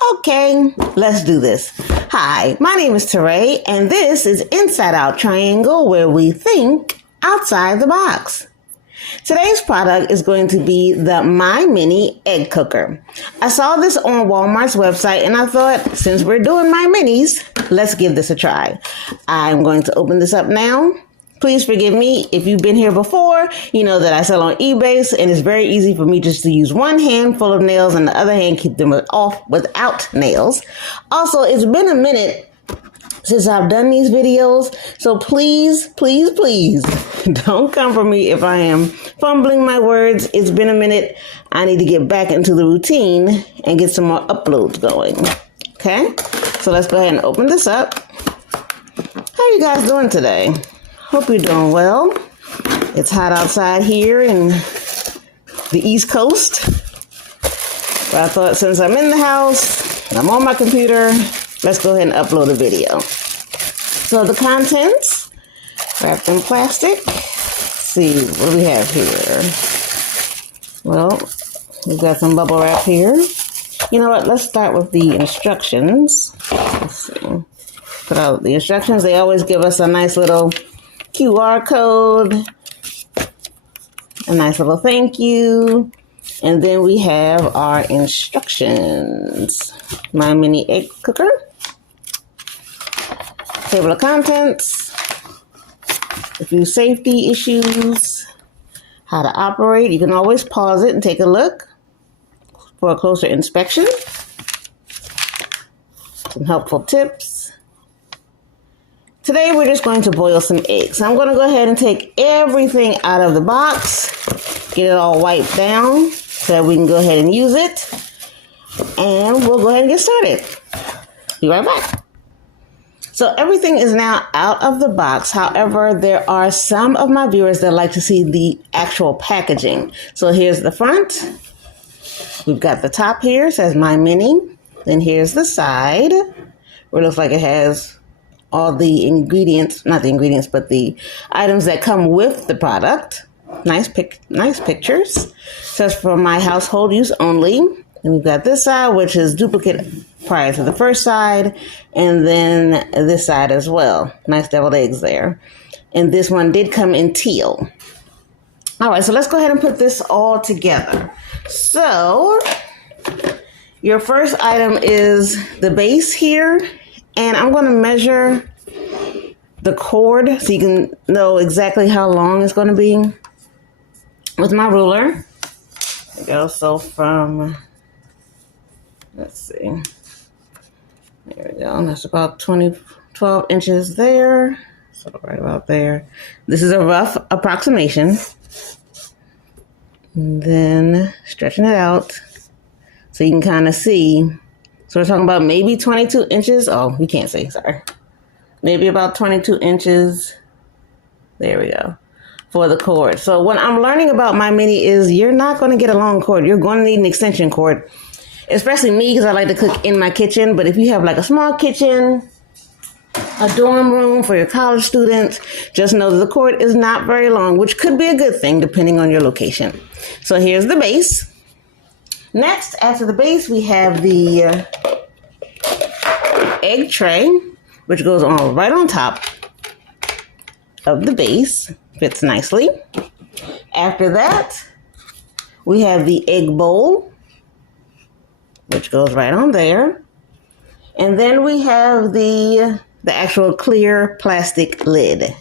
Okay, let's do this. Hi, my name is Teray, and this is Inside Out Triangle, where we think outside the box. Today's product is going to be the Mymini egg cooker. I saw this on Walmart's website, and I thought, since we're doing Myminis, let's give this a try. I'm going to open this up now. Please forgive me. If you've been here before, you know that I sell on eBay, and it's very easy for me just to use one hand full of nails and the other hand keep them off without nails. Also, it's been a minute since I've done these videos, so please don't come for me if I am fumbling my words. It's been a minute. I need to get back into the routine and get some more uploads going. Okay, so let's go ahead and open this up. How are you guys doing today? Hope you're doing well. It's hot outside here in the East Coast. But I thought since I'm in the house, I'm on my computer, let's go ahead and upload a video. So the contents, wrapped in plastic. Let's see, what do we have here? Well, we've got some bubble wrap here. You know what, let's start with the instructions. Let's see. Put out the instructions. They always give us a nice little QR code, a nice little thank you, and then we have our instructions. Mymini egg cooker, table of contents, a few safety issues, how to operate. You can always pause it and take a look for a closer inspection, some helpful tips. Today we're just going to boil some eggs. I'm going to go ahead and take everything out of the box, get it all wiped down so that we can go ahead and use it. And we'll go ahead and get started. Be right back. So everything is now out of the box. However, there are some of my viewers that like to see the actual packaging. So here's the front. We've got the top here, it says Mymini. Then here's the side, where it looks like it has all the ingredients, not the ingredients, but the items that come with the product. Nice pictures. It says for my household use only. And we've got this side, which is duplicate prior to the first side. And then this side as well. Nice deviled eggs there. And this one did come in teal. All right, so let's go ahead and put this all together. So your first item is the base here. And I'm going to measure the cord so you can know exactly how long it's going to be with my ruler. There we go. So from, let's see. There we go. That's about 12 inches there. So right about there. This is a rough approximation. And then stretching it out so you can kind of see. So we're talking about maybe 22 inches. Oh, we can't see, sorry. Maybe about 22 inches. There we go. For the cord. So what I'm learning about Mymini is you're not going to get a long cord. You're going to need an extension cord. Especially me, because I like to cook in my kitchen. But if you have like a small kitchen, a dorm room for your college students, just know that the cord is not very long, which could be a good thing depending on your location. So here's the base. Next, after the base, we have the egg tray, which goes on right on top of the base. Fits nicely. After that, we have the egg bowl, which goes right on there. And then we have the actual clear plastic lid.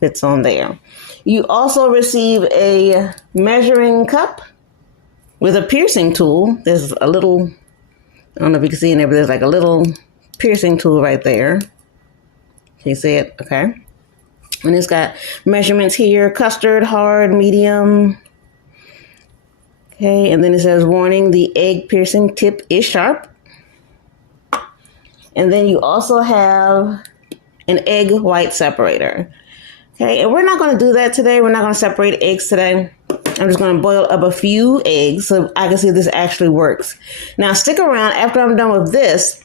Fits on there. You also receive a measuring cup with a piercing tool. There's a little, I don't know if you can see in there, but there's like a little piercing tool right there. Can you see it? Okay. And it's got measurements here, custard, hard, medium. Okay, and then it says, warning, the egg piercing tip is sharp. And then you also have an egg white separator. Okay, and we're not going to do that today. We're not going to separate eggs today. I'm just going to boil up a few eggs so I can see if this actually works. Now, stick around. After I'm done with this,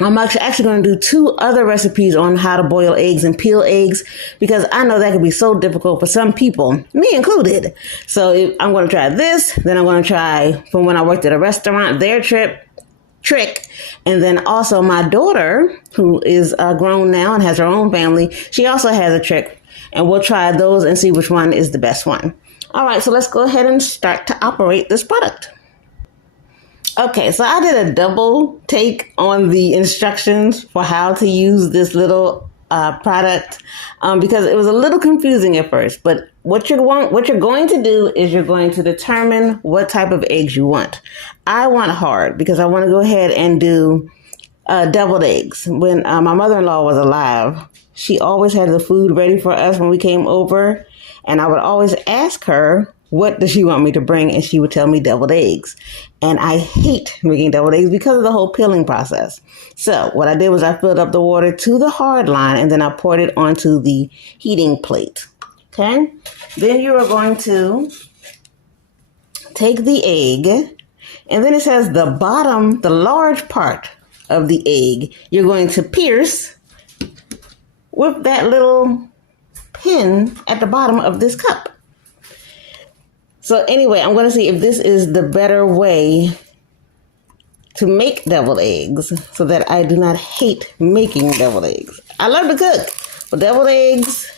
I'm actually going to do 2 other recipes on how to boil eggs and peel eggs, because I know that can be so difficult for some people, me included. So I'm going to try this. Then I'm going to try from when I worked at a restaurant, their trip. trick. And then also my daughter, who is grown now and has her own family, she also has a trick. And we'll try those and see which one is the best one. All right, so let's go ahead and start to operate this product. Okay, so I did a double take on the instructions for how to use this little product because it was a little confusing at first. But what you're going to do is you're going to determine what type of eggs you want. I want hard because I want to go ahead and do deviled eggs. When my mother-in-law was alive, she always had the food ready for us when we came over, and I would always ask her, what does she want me to bring? And she would tell me deviled eggs. And I hate making deviled eggs because of the whole peeling process. So what I did was I filled up the water to the hard line and then I poured it onto the heating plate. Okay. Then you are going to take the egg, and then it says the bottom, the large part of the egg, you're going to pierce with that little pin at the bottom of this cup. So anyway, I'm going to see if this is the better way to make deviled eggs so that I do not hate making deviled eggs. I love to cook, but deviled eggs,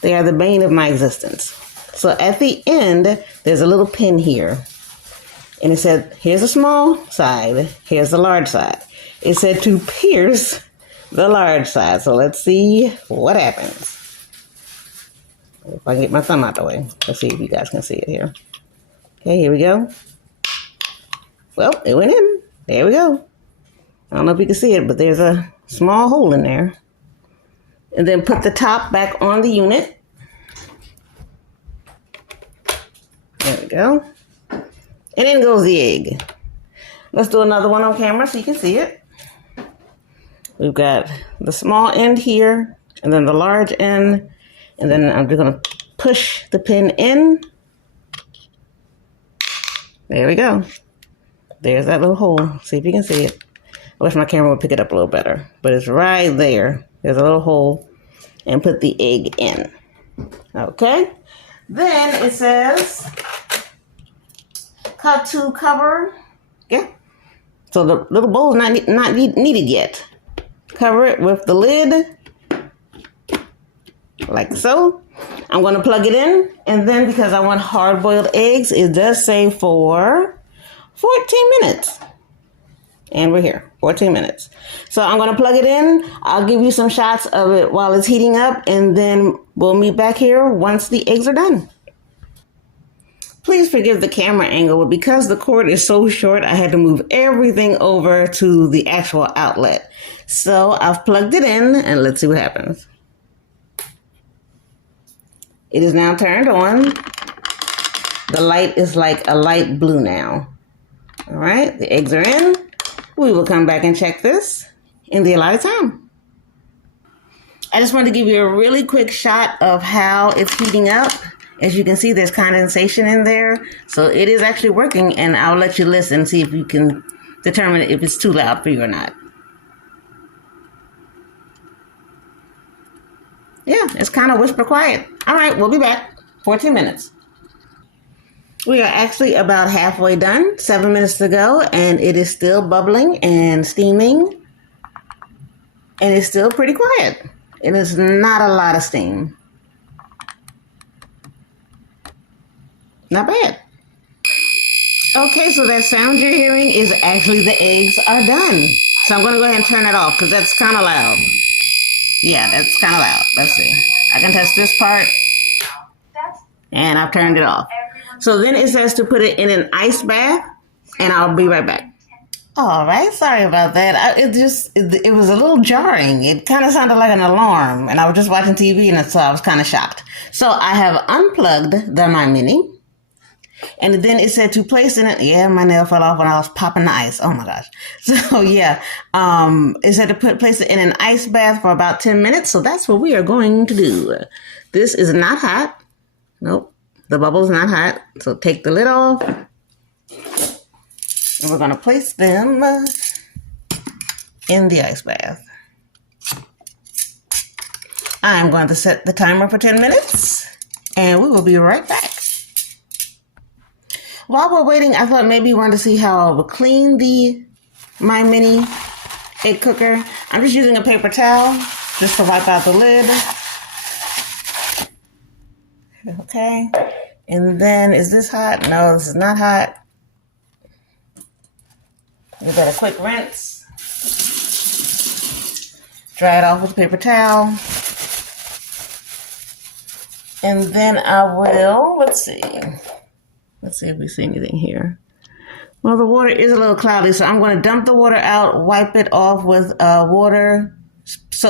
they are the bane of my existence. So at the end, there's a little pin here. And it said, here's the small side, here's the large side. It said to pierce the large side. So let's see what happens. If I can get my thumb out the way. Let's see if you guys can see it here. Okay, here we go. Well, it went in. There we go. I don't know if you can see it, but there's a small hole in there. And then put the top back on the unit. There we go. And in goes the egg. Let's do another one on camera so you can see it. We've got the small end here, and then the large end. And then I'm just going to push the pin in. There we go. There's that little hole. See if you can see it. I wish my camera would pick it up a little better. But it's right there. There's a little hole. And put the egg in. Okay. Then it says cut to cover. Yeah. So the little bowl is not needed yet. Cover it with the lid. Like so. I'm going to plug it in, and then because I want hard-boiled eggs, it does say for 14 minutes. And we're here, 14 minutes. So I'm going to plug it in. I'll give you some shots of it while it's heating up, and then we'll meet back here once the eggs are done. Please forgive the camera angle, but because the cord is so short, I had to move everything over to the actual outlet. So I've plugged it in, and let's see what happens. It is now turned on. The light is like a light blue now. All right, the eggs are in. We will come back and check this in the allotted time. I just wanted to give you a really quick shot of how it's heating up. As you can see, there's condensation in there. So it is actually working, and I'll let you listen and see if you can determine if it's too loud for you or not. Yeah, it's kind of whisper quiet. All right, we'll be back. 14 minutes. We are actually about halfway done. 7 minutes to go, and it is still bubbling and steaming. And it's still pretty quiet. It is not a lot of steam. Not bad. Okay, so that sound you're hearing is actually the eggs are done. So I'm going to go ahead and turn it off because that's kind of loud. Yeah, that's kind of loud. Let's see. I can test this part. And I've turned it off. So then it says to put it in an ice bath, and I'll be right back. All right, sorry about that. It was a little jarring. It kind of sounded like an alarm, and I was just watching TV, and so I was kind of shocked. So I have unplugged the Mymini, and then it said to place in it. Yeah, my nail fell off when I was popping the ice. Oh my gosh. So yeah, it said to place it in an ice bath for about 10 minutes. So that's what we are going to do. This is not hot. Nope, the bubble's not hot. So take the lid off. And we're going to place them in the ice bath. I'm going to set the timer for 10 minutes, and we will be right back. While we're waiting, I thought maybe you wanted to see how I would clean the Mymini egg cooker. I'm just using a paper towel just to wipe out the lid. Okay. And then, is this hot? No, this is not hot. Give that a quick rinse. Dry it off with a paper towel. And then I will, let's see if we see anything here. Well, the water is a little cloudy, so I'm going to dump the water out, wipe it off with water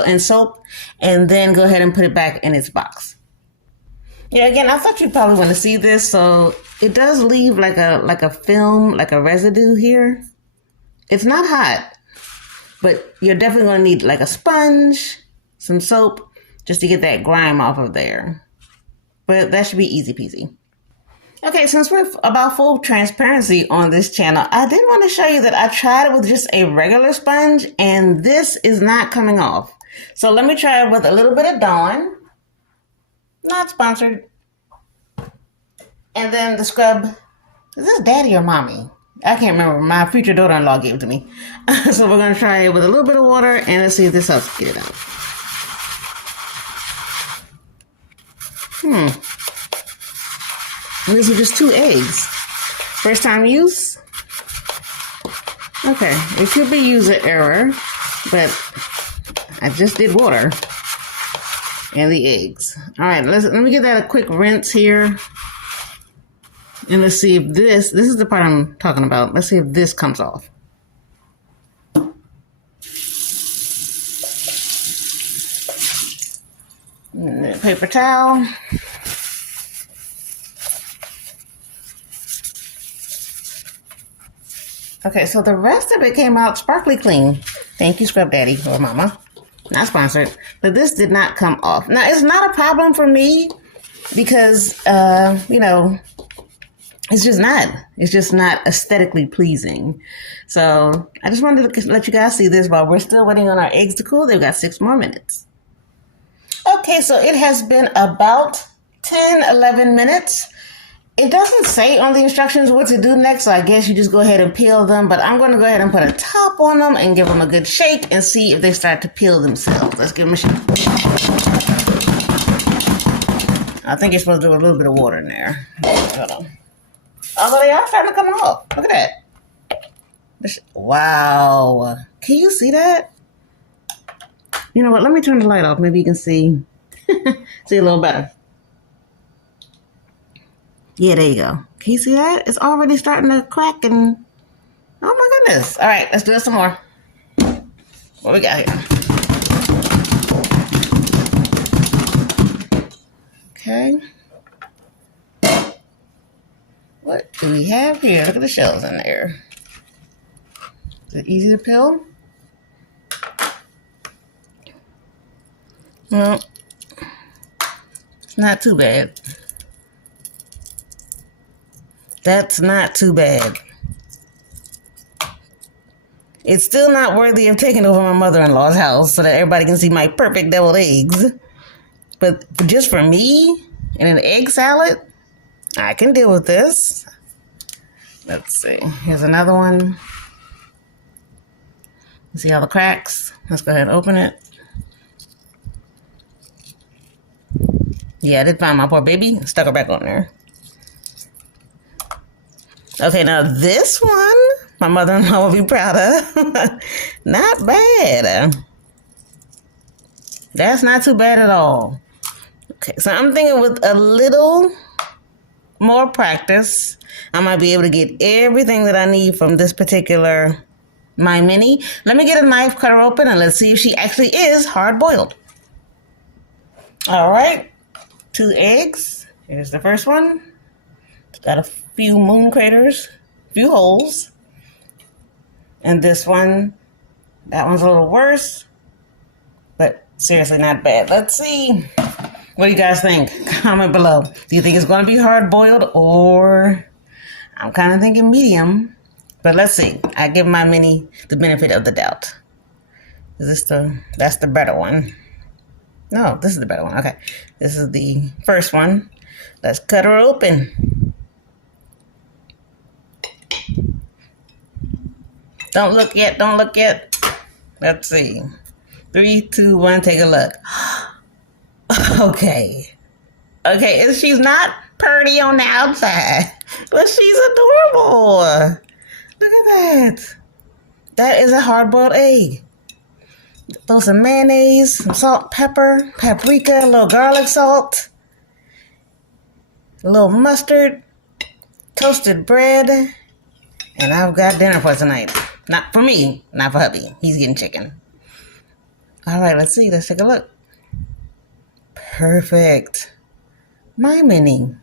and soap, and then go ahead and put it back in its box. Yeah, again, I thought you'd probably want to see this. So it does leave like a film, like a residue here. It's not hot, but you're definitely going to need like a sponge, some soap, just to get that grime off of there. But that should be easy peasy. Okay, since we're about full transparency on this channel, I did want to show you that I tried it with just a regular sponge, and this is not coming off. So let me try it with a little bit of Dawn. Not sponsored. And then the scrub. Is this daddy or mommy? I can't remember. My future daughter-in-law gave it to me. So we're going to try it with a little bit of water, and let's see if this helps get it out. These are just 2 eggs. First time use? Okay, it could be user error, but I just did water and the eggs. All right, let me get that a quick rinse here. And let's see if this is the part I'm talking about. Let's see if this comes off. Paper towel. Okay, so the rest of it came out sparkly clean. Thank you, Scrub Daddy or Mama. Not sponsored, but this did not come off. Now, it's not a problem for me because, it's just not aesthetically pleasing. So I just wanted to let you guys see this while we're still waiting on our eggs to cool. They've got 6 more minutes. Okay, so it has been about 10, 11 minutes. It doesn't say on the instructions what to do next, so I guess you just go ahead and peel them. But I'm going to go ahead and put a top on them and give them a good shake and see if they start to peel themselves. Let's give them a shake. I think you're supposed to do a little bit of water in there. Hold on. Although they are starting to come off. Look at that. Wow. Can you see that? You know what? Let me turn the light off. Maybe you can see a little better. Yeah, there you go. Can you see that? It's already starting to crack and... Oh my goodness. All right, let's do it some more. What we got here? Okay. What do we have here? Look at the shells in there. Is it easy to peel? No. It's not too bad. That's not too bad. It's still not worthy of taking over my mother-in-law's house so that everybody can see my perfect deviled eggs. But just for me and an egg salad, I can deal with this. Let's see. Here's another one. See all the cracks? Let's go ahead and open it. Yeah, I did find my poor baby. Stuck her back on there. Okay, now this one, my mother-in-law will be proud of. Not bad. That's not too bad at all. Okay, so I'm thinking with a little more practice, I might be able to get everything that I need from this particular Mymini. Let me get a knife, cut her open, and let's see if she actually is hard-boiled. All right, 2 eggs. Here's the first one. It's got a few moon craters, few holes. And this one, that one's a little worse, but seriously not bad. Let's see. What do you guys think? Comment below. Do you think it's going to be hard-boiled, or I'm kind of thinking medium? But let's see. I give my Mini the benefit of the doubt. That's the better one. No, this is the better one. Okay. This is the first one. Let's cut her open. Don't look yet. Don't look yet. Let's see. 3, 2, 1, take a look. Okay. Okay, and she's not pretty on the outside, but she's adorable. Look at that. That is a hard-boiled egg. Throw some mayonnaise, some salt, pepper, paprika, a little garlic salt, a little mustard, toasted bread, and I've got dinner for tonight. Not for me, not for hubby. He's getting chicken. All right, let's see. Let's take a look. Perfect. Mymini.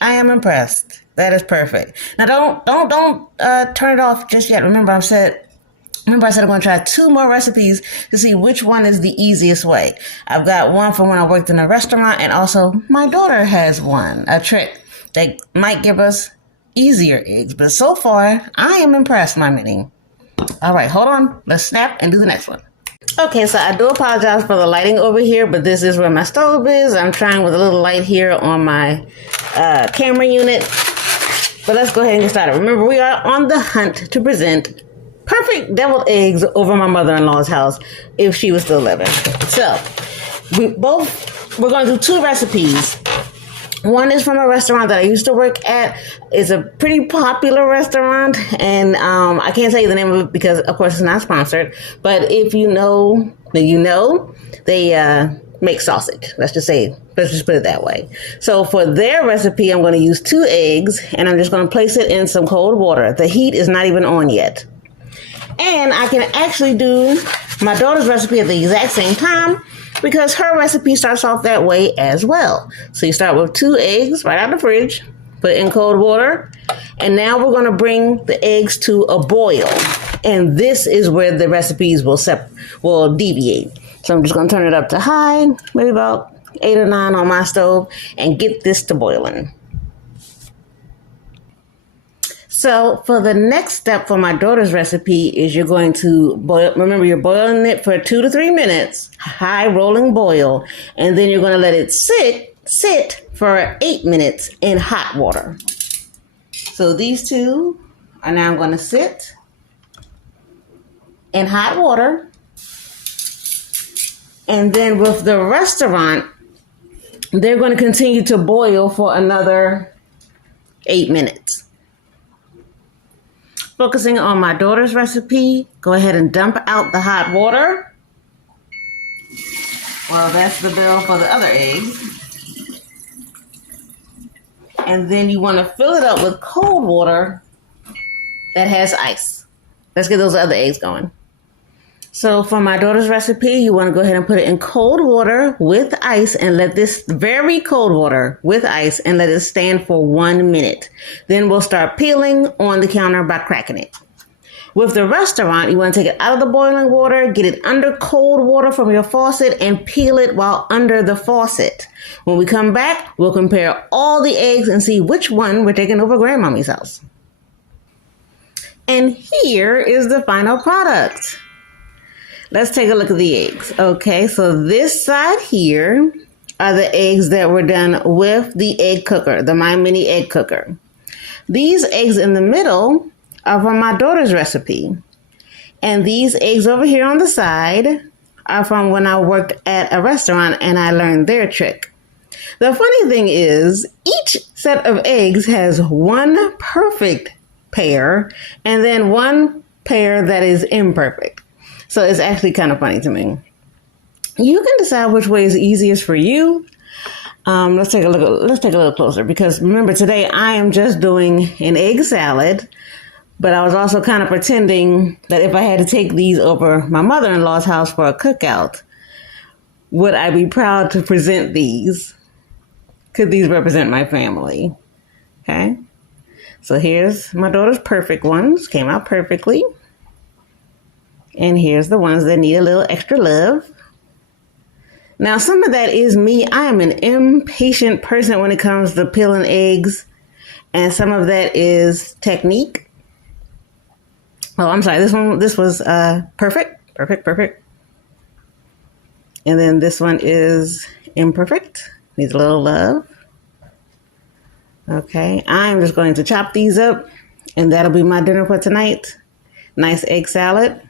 I am impressed. That is perfect. Now don't turn it off just yet. Remember I said I'm going to try 2 more recipes to see which one is the easiest way. I've got one from when I worked in a restaurant, and also my daughter has one, a trick that might give us easier eggs. But so far, I am impressed, Mymini. All right, hold on. Let's snap and do the next one. Okay, so I do apologize for the lighting over here, but this is where my stove is. I'm trying with a little light here on my camera unit. But let's go ahead and get started. Remember, we are on the hunt to present perfect deviled eggs over my mother-in-law's house if she was still living. So, we're going to do 2 recipes. One is from a restaurant that I used to work at. It's a pretty popular restaurant, and I can't tell you the name of it because, of course, it's not sponsored. But if you know, then you know, they make sausage. Let's just put it that way. So for their recipe, I'm going to use 2 eggs, and I'm just going to place it in some cold water. The heat is not even on yet. And I can actually do my daughter's recipe at the exact same time because her recipe starts off that way as well. So you start with 2 eggs right out of the fridge, put it in cold water, and now we're going to bring the eggs to a boil. And this is where the recipes will deviate. So I'm just going to turn it up to high, maybe about 8 or 9 on my stove, and get this to boiling. So for the next step for my daughter's recipe is you're going to boil. Remember, you're boiling it for 2 to 3 minutes, high rolling boil, and then you're going to let it sit for 8 minutes in hot water. So these 2 are now going to sit in hot water. And then with the restaurant, they're going to continue to boil for another 8 minutes. Focusing on my daughter's recipe, go ahead and dump out the hot water. Well, that's the bell for the other eggs. And then you want to fill it up with cold water that has ice. Let's get those other eggs going. So for my daughter's recipe, you want to go ahead and put it in cold water with ice and let this very cold water with ice and let it stand for 1 minute. Then we'll start peeling on the counter by cracking it. With the restaurant, you want to take it out of the boiling water, get it under cold water from your faucet, and peel it while under the faucet. When we come back, we'll compare all the eggs and see which one we're taking over Grandmommy's house. And here is the final product. Let's take a look at the eggs. Okay, so this side here are the eggs that were done with the egg cooker, the Mymini egg cooker. These eggs in the middle are from my daughter's recipe. And these eggs over here on the side are from when I worked at a restaurant and I learned their trick. The funny thing is, each set of eggs has 1 perfect pair and then 1 pair that is imperfect. So it's actually kind of funny to me. You can decide which way is easiest for you. Let's take a little closer because remember today I am just doing an egg salad, but I was also kind of pretending that if I had to take these over my mother-in-law's house for a cookout, would I be proud to present these? Could these represent my family? Okay. So here's my daughter's perfect ones. Came out perfectly. And here's the ones that need a little extra love. Now, some of that is me. I am an impatient person when it comes to peeling eggs. And some of that is technique. Oh, I'm sorry. This was perfect. And then this one is imperfect. Needs a little love. Okay. I'm just going to chop these up. And that'll be my dinner for tonight. Nice egg salad.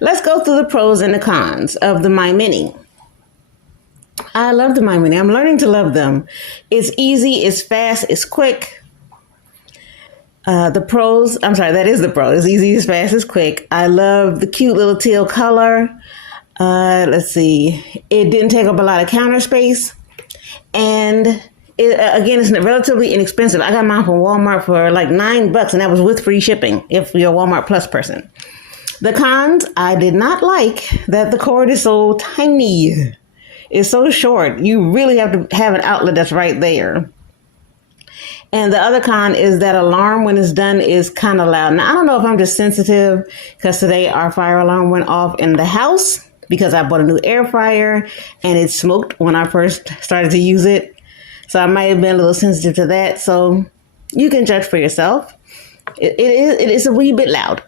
Let's go through the pros and the cons of the Mymini. I love the Mymini. I'm learning to love them. It's easy, it's fast, it's quick. The pros, I'm sorry, that is the pro. It's easy, it's fast, it's quick. I love the cute little teal color. Let's see. It didn't take up a lot of counter space. And again, it's relatively inexpensive. I got mine from Walmart for like $9, and that was with free shipping if you're a Walmart Plus person. The cons, I did not like that the cord is so tiny. It's so short. You really have to have an outlet that's right there. And the other con is that alarm when it's done is kind of loud. Now, I don't know if I'm just sensitive because today our fire alarm went off in the house because I bought a new air fryer and it smoked when I first started to use it. So I might have been a little sensitive to that. So you can judge for yourself. It is a wee bit loud.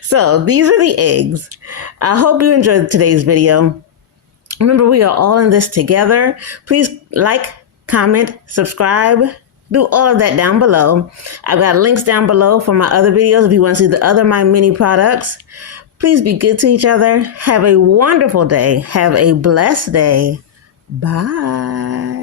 So these are the eggs. I hope you enjoyed today's video. Remember, we are all in this together. Please like, comment, subscribe, do all of that down below. I've got links down below for my other videos if you want to see the other Mymini products. Please be good to each other. Have a wonderful day. Have a blessed day. Bye.